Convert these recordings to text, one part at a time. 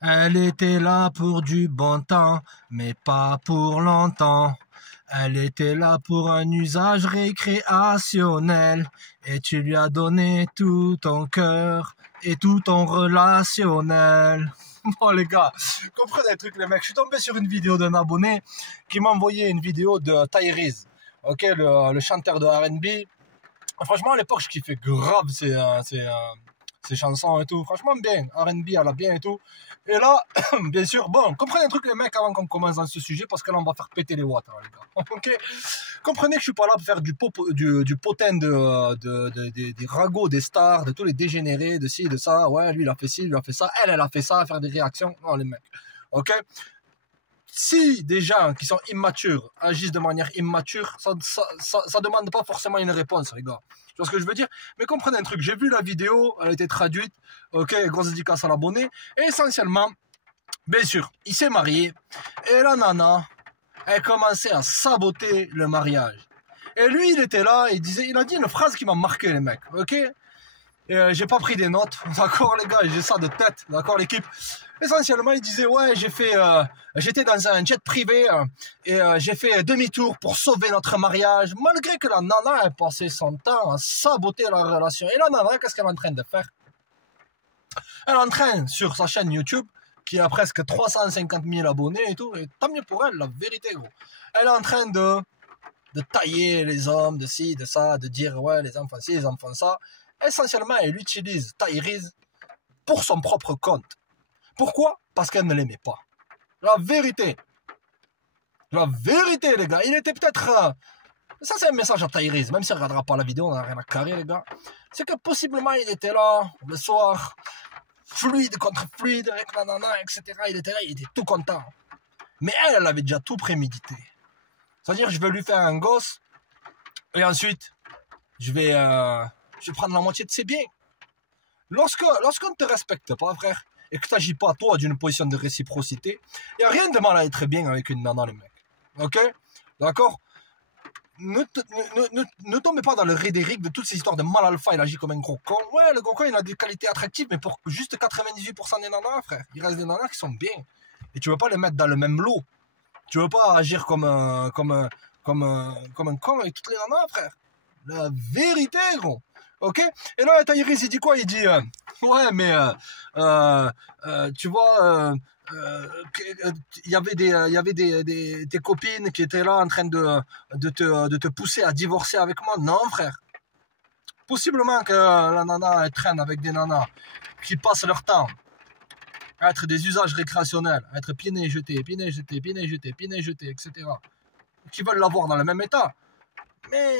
Elle était là pour du bon temps, mais pas pour longtemps. Elle était là pour un usage récréationnel, et tu lui as donné tout ton cœur et tout ton relationnel. Bon les gars, comprenez le truc les mecs, je suis tombé sur une vidéo d'un abonné qui m'a envoyé une vidéo de Tyrese, ok, le chanteur de R&B. Franchement à l'époque je kiffais grave ces chansons et tout, franchement bien, R&B elle a bien et tout. Et là, bien sûr, bon, comprenez un truc les mecs avant qu'on commence dans ce sujet parce que là on va faire péter les watts hein, les gars. Ok, comprenez que je suis pas là pour faire du potin des ragots, des stars, de tous les dégénérés, de ci, de ça, ouais lui il a fait ci, lui il a fait ça, elle a fait ça, faire des réactions, non les mecs, ok. Si des gens qui sont immatures agissent de manière immature, ça demande pas forcément une réponse, les gars. Tu vois ce que je veux dire? Mais comprenez un truc, j'ai vu la vidéo, elle a été traduite, ok, grosse dédicace à l'abonné, et essentiellement, bien sûr, il s'est marié, et la nana, elle commençait à saboter le mariage. Et lui, il était là, il a dit une phrase qui m'a marqué, les mecs, ok? J'ai pas pris des notes, d'accord les gars, j'ai ça de tête, d'accord l'équipe. Essentiellement, il disait ouais, j'étais dans un jet privé et j'ai fait demi-tour pour sauver notre mariage, malgré que la nana elle passait son temps à saboter la relation. Et la nana, qu'est-ce qu'elle est en train de faire? Elle est en train sur sa chaîne YouTube, qui a presque 350 000 abonnés et tout, et tant mieux pour elle, la vérité gros. Elle est en train de tailler les hommes, de ci, de ça, de dire ouais les enfants ci, les enfants ça. Essentiellement, elle utilise Tyrese pour son propre compte. Pourquoi? Parce qu'elle ne l'aimait pas. La vérité, les gars, il était peut-être... ça, c'est un message à Tyrese, même si elle ne regardera pas la vidéo, on n'a rien à carrer, les gars. C'est que possiblement, il était là, le soir, fluide contre fluide, avec la nana, etc. Il était là, il était tout content. Mais elle avait déjà tout prémédité. C'est-à-dire, je vais lui faire un gosse, et ensuite, je vais prendre la moitié de ses biens. Lorsqu'on ne te respecte pas, frère, et que tu n'agis pas, toi, d'une position de réciprocité, il n'y a rien de mal à être bien avec une nana, les mecs. Ok? D'accord? Ne tombez pas dans le rhédérique de toutes ces histoires de mal alpha, il agit comme un gros con. Ouais, le gros con, il a des qualités attractives, mais pour juste 98% des nanas, frère. Il reste des nanas qui sont bien. Et tu veux pas les mettre dans le même lot. Tu veux pas agir comme un con avec toutes les nanas, frère. La vérité, gros. Ok? Et là, Tyrese, il dit quoi? Il dit, ouais, mais, tu vois, il y avait tes copines qui étaient là en train de te pousser à divorcer avec moi. Non, frère. Possiblement que la nana, elle traîne avec des nanas qui passent leur temps à être des usages récréationnels, à être pinés, jetés, pinés, jetés, pinés, jetés, pinés, jetés, etc. Qui veulent l'avoir dans le même état. Mais...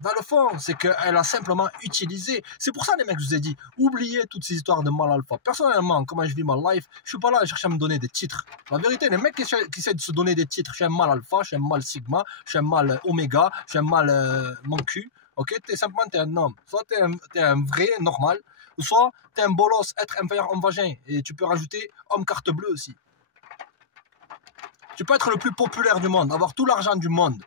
dans le fond, c'est qu'elle a simplement utilisé. C'est pour ça, les mecs, je vous ai dit, oubliez toutes ces histoires de mal alpha. Personnellement, comment je vis ma life, je suis pas là à chercher à me donner des titres. La vérité, les mecs qui essaient de se donner des titres, je suis un mal alpha, je suis un mal sigma, je suis un mal oméga, je suis un mal mon cul. Ok, t'es un homme. Soit t'es un vrai, normal, ou soit t'es un bolos, être inférieur homme vagin. Et tu peux rajouter homme carte bleue aussi. Tu peux être le plus populaire du monde, avoir tout l'argent du monde.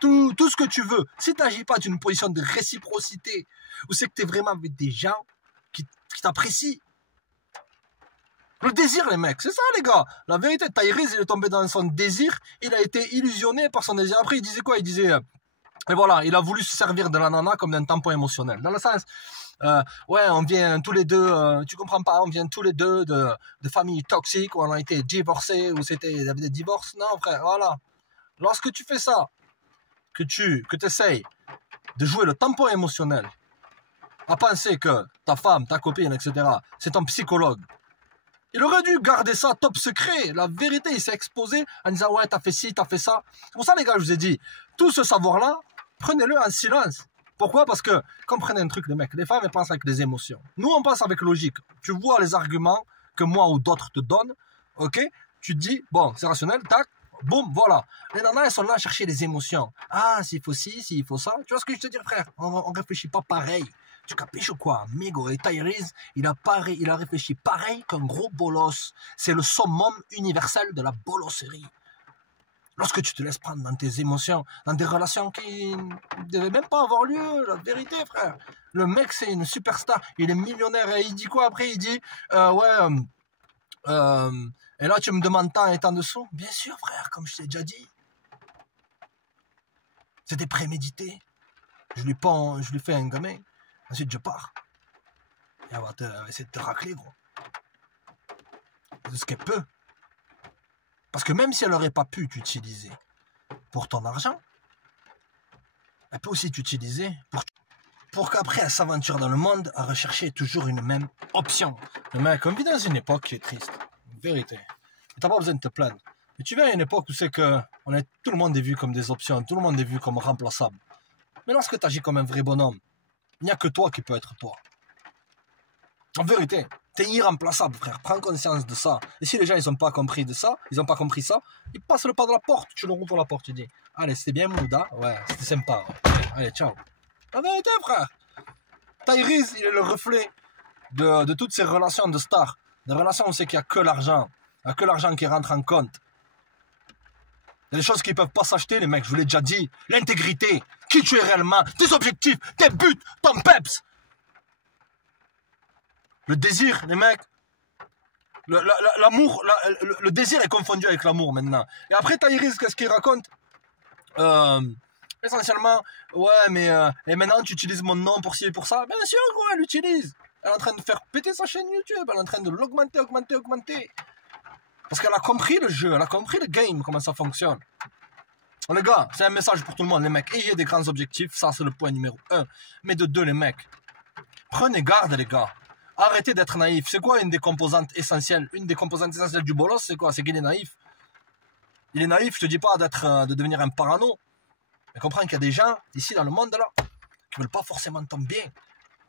Tout ce que tu veux. Si tu n'agis pas d'une position de réciprocité, ou c'est que tu es vraiment avec des gens qui t'apprécient. Le désir, les mecs, c'est ça, les gars. La vérité, Tyrese, il est tombé dans son désir, il a été illusionné par son désir. Après, il disait quoi? Il disait, et voilà, il a voulu se servir de la nana comme d'un tampon émotionnel. Dans le sens, ouais, on vient tous les deux, tu comprends pas, on vient tous les deux de familles toxiques, où on a été divorcés, où il y avait des divorces. Non, frère, voilà. Lorsque tu fais ça, que tu essayes de jouer le tampon émotionnel, à penser que ta femme, ta copine, etc., c'est ton psychologue, il aurait dû garder ça top secret. La vérité, il s'est exposé en disant ouais, t'as fait ci, t'as fait ça. C'est pour ça, les gars, je vous ai dit, tout ce savoir-là, prenez-le en silence. Pourquoi? Parce que, comprenez un truc, les mecs, les femmes, elles pensent avec des émotions. Nous, on pense avec logique. Tu vois les arguments que moi ou d'autres te donnent, ok? Tu te dis, bon, c'est rationnel, tac, boum, voilà. Les nanas, elles sont là à chercher les émotions. Ah, s'il faut ci, s'il faut ça. Tu vois ce que je te dis, frère? On réfléchit pas pareil. Tu capiches ou quoi? Migo et Tyrese, il a réfléchi pareil qu'un gros bolos. C'est le summum universel de la bolosserie. Lorsque tu te laisses prendre dans tes émotions, dans des relations qui ne devaient même pas avoir lieu, la vérité, frère. Le mec, c'est une superstar. Il est millionnaire et il dit quoi après? Il dit, ouais... Et là, tu me demandes tant et tant de sous. Bien sûr, frère, comme je t'ai déjà dit. C'était prémédité. Je lui fais un gamin. Ensuite, je pars. Et elle va essayer de te racler, gros. De ce qu'elle peut. Parce que même si elle n'aurait pas pu t'utiliser pour ton argent, elle peut aussi t'utiliser pour qu'après elle s'aventure dans le monde à rechercher toujours une même option. Mais mec, on vit dans une époque qui est triste. Vérité. Et t'as pas besoin de te plaindre. Mais tu viens à une époque où c'est que tout le monde est vu comme des options, tout le monde est vu comme remplaçable. Mais lorsque tu agis comme un vrai bonhomme, il n'y a que toi qui peux être toi. En vérité, t'es irremplaçable, frère. Prends conscience de ça. Et si les gens, ils n'ont pas compris de ça, ils n'ont pas compris ça, ils passent le pas de la porte. Tu leur ouvres la porte, tu dis, allez, c'était bien Mouda. Ouais, c'était sympa. Ouais. Allez, ciao. La vérité, frère. Tyrese, il est le reflet de toutes ces relations de stars. Des relations où c'est qu'il n'y a que l'argent. Il n'y a que l'argent qui rentre en compte. Il y a des choses qui ne peuvent pas s'acheter, les mecs, je vous l'ai déjà dit. L'intégrité, qui tu es réellement, tes objectifs, tes buts, ton peps. Le désir, les mecs. L'amour, le désir est confondu avec l'amour maintenant. Et après, Tyrese, qu'est-ce qu'il raconte essentiellement, ouais, mais et maintenant tu utilises mon nom pour ci et pour ça. Bien sûr, gros, elle l'utilise. Elle est en train de faire péter sa chaîne YouTube. Elle est en train de l'augmenter, augmenter. Parce qu'elle a compris le jeu, elle a compris le game, comment ça fonctionne. Les gars, c'est un message pour tout le monde, les mecs. Ayez des grands objectifs, ça c'est le point numéro 1. Mais de 2, les mecs, prenez garde, les gars. Arrêtez d'être naïf. C'est quoi une des composantes essentielles? Une des composantes essentielles du bolos, c'est quoi? C'est qu'il est naïf. Il est naïf, je te dis pas de devenir un parano. Mais comprends qu'il y a des gens, ici dans le monde, là, qui veulent pas forcément ton bien,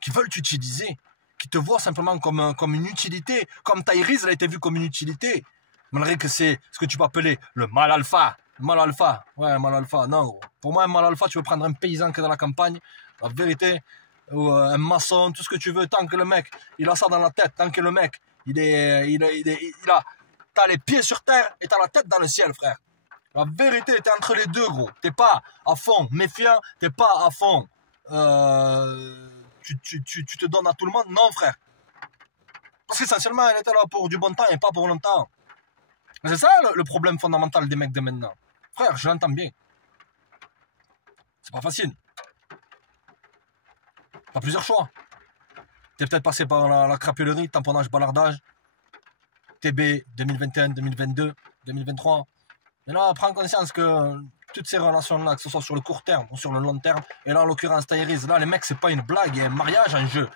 qui veulent t'utiliser, qui te voient simplement comme une utilité. Comme Tyrese, elle a été vue comme une utilité. Malgré que c'est ce que tu peux appeler le mal alpha. Mal alpha. Ouais, mal alpha. Non, gros. Pour moi, un mal alpha, tu veux prendre un paysan qui est dans la campagne. La vérité, ou un maçon, tout ce que tu veux, tant que le mec, il a ça dans la tête, tant que le mec, t'as les pieds sur terre et t'as la tête dans le ciel, frère. La vérité, t'es entre les deux, gros. T'es pas à fond méfiant, t'es pas à fond. Tu te donnes à tout le monde. Non, frère. Parce qu'essentiellement, elle était là pour du bon temps et pas pour longtemps. C'est ça le problème fondamental des mecs de maintenant. Frère, je l'entends bien. C'est pas facile. T'as plusieurs choix. T'es peut-être passé par la crapulerie, tamponnage, ballardage, TB 2021, 2022, 2023. Mais là, prends conscience que toutes ces relations-là, que ce soit sur le court terme ou sur le long terme, et là, en l'occurrence, Tyrese, là, les mecs, c'est pas une blague, il y a un mariage en jeu.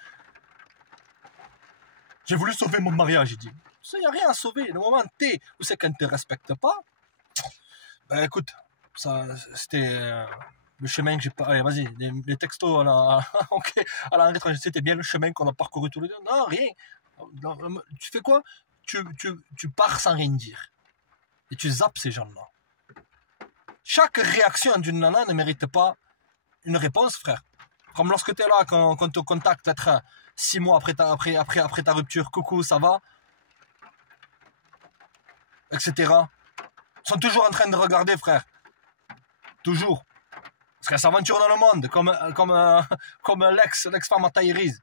J'ai voulu sauver mon mariage, il dit. Il n'y a rien à sauver. Le moment T où c'est qu'elle ne te respecte pas, ben écoute, ça, c'était le chemin que j'ai pas. Allez, vas-y, les textos à la lettre, c'était bien le chemin qu'on a parcouru tous les deux. Non, rien. Tu fais quoi? Tu pars sans rien dire. Et tu zappes ces gens-là. Chaque réaction d'une nana ne mérite pas une réponse, frère. Comme lorsque tu es là, quand on te contacte, peut-être 6 mois après ta rupture, coucou, ça va, etc. Ils sont toujours en train de regarder, frère. Toujours. Parce qu'elle s'aventure dans le monde, comme l'ex-femme à Tyrese.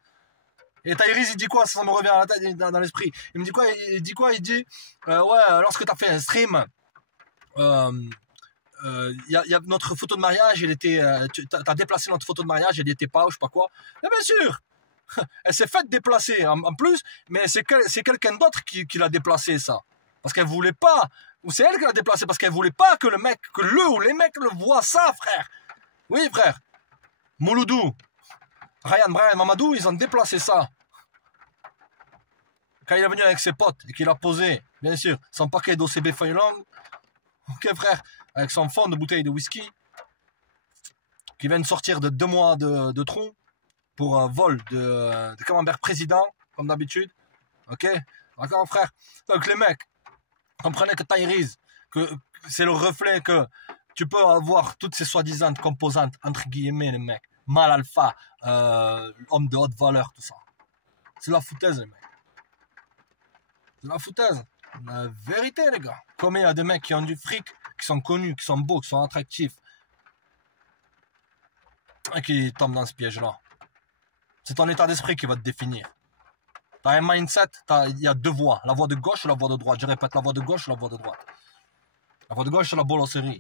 Et Tyrese, il dit quoi? Ça me revient à la tête, dans l'esprit. Il me dit quoi? Il dit, ouais, lorsque tu as fait un stream, y a notre photo de mariage, t'as déplacé notre photo de mariage, elle n'était pas, ou je sais pas quoi. Mais bien sûr, elle s'est faite déplacer en plus, mais c'est quelqu'un d'autre qui l'a déplacé, ça. Parce qu'elle voulait pas, ou c'est elle qui l'a déplacé, parce qu'elle voulait pas que le ou les mecs le voient ça, frère. Oui, frère. Mouloudou, Ryan, Brian, Mamadou, ils ont déplacé ça. Quand il est venu avec ses potes et qu'il a posé, bien sûr, son paquet d'OCB feuille longue, ok, frère, avec son fond de bouteille de whisky, qui vient de sortir de 2 mois de tronc pour un vol de camembert président, comme d'habitude. Ok? D'accord, frère? Donc, les mecs, comprenez que Tyrese, que c'est le reflet que tu peux avoir toutes ces soi-disant composantes, entre guillemets, les mecs. Mal alpha, homme de haute valeur, tout ça. C'est la foutaise, les mecs. C'est la foutaise. La vérité, les gars. Comme il y a des mecs qui ont du fric, qui sont connus, qui sont beaux, qui sont attractifs, et qui tombent dans ce piège-là. C'est ton état d'esprit qui va te définir. T'as un mindset, il y a deux voies, la voie de gauche et la voie de droite. Je répète, la voie de gauche et la voie de droite. La voie de gauche, c'est la bolosserie.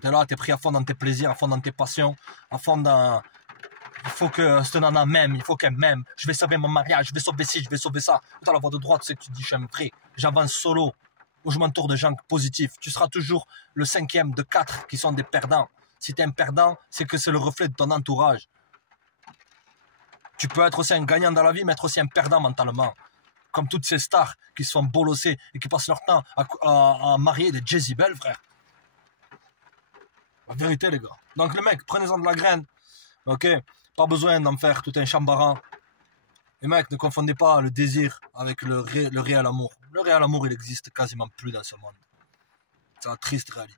T'es là, t'es pris à fond dans tes plaisirs, à fond dans tes passions, à fond dans... Il faut que cette nana m'aime, il faut qu'elle m'aime. Je vais sauver mon mariage, je vais sauver ci, je vais sauver ça. Dans la voie de droite, c'est que tu dis, je suis un vrai. J'avance solo, ou je m'entoure de gens positifs. Tu seras toujours le 5e de 4 qui sont des perdants. Si t'es un perdant, c'est que c'est le reflet de ton entourage. Tu peux être aussi un gagnant dans la vie, mais être aussi un perdant mentalement. Comme toutes ces stars qui se font bolosser et qui passent leur temps à marier des Jezebel, frère. La vérité, les gars. Donc, les mecs, prenez-en de la graine. Ok? Pas besoin d'en faire tout un chambaran. Les mecs, ne confondez pas le désir avec le réel amour. Le réel amour, il existe quasiment plus dans ce monde. C'est la triste réalité.